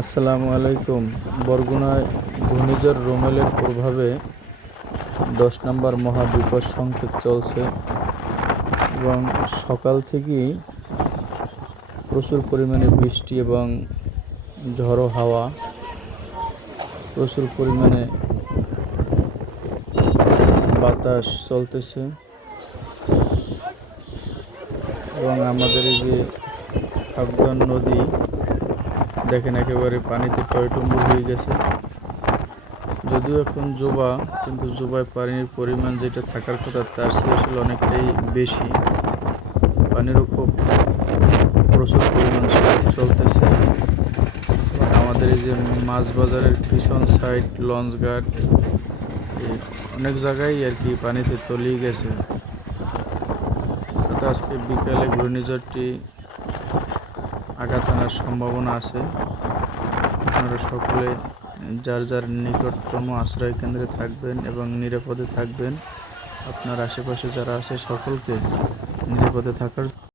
আসসালামু আলাইকুম। বরগুনায় ঘূর্ণিঝড় রোমেলের প্রভাবে দশ নম্বর মহাবিপদ সংকেত চলছে এবং সকাল থেকেই প্রচুর পরিমাণে বৃষ্টি এবং ঝড়ো হাওয়া, প্রচুর পরিমাণে বাতাস চলতেছে এবং আমাদের এই যে খাবগান নদী দেখেন একেবারে পানিতে টয়টুম্বুর হয়ে গেছে। যদিও এখন জোবা, কিন্তু জোবায় পানির পরিমাণ যেটা থাকার কথা, তার চেয়ে আসলে অনেকটাই বেশি। পানিরও খুব প্রচুর পরিমাণ চলতেছে। আমাদের এই যে মাছ বাজারের পিছন সাইড লঞ্চ এই অনেক জায়গায় আর কি পানিতে তলিয়ে গেছে। আজকে বিকালে ঘূর্ণিঝড়টি আঘাত আনার সম্ভাবনা আছে। আপনারা সকলে যার যার নিকটতম আশ্রয় কেন্দ্রে থাকবেন এবং নিরাপদে থাকবেন। আপনার আশেপাশে যারা আছে সকলকে নিরাপদে থাকার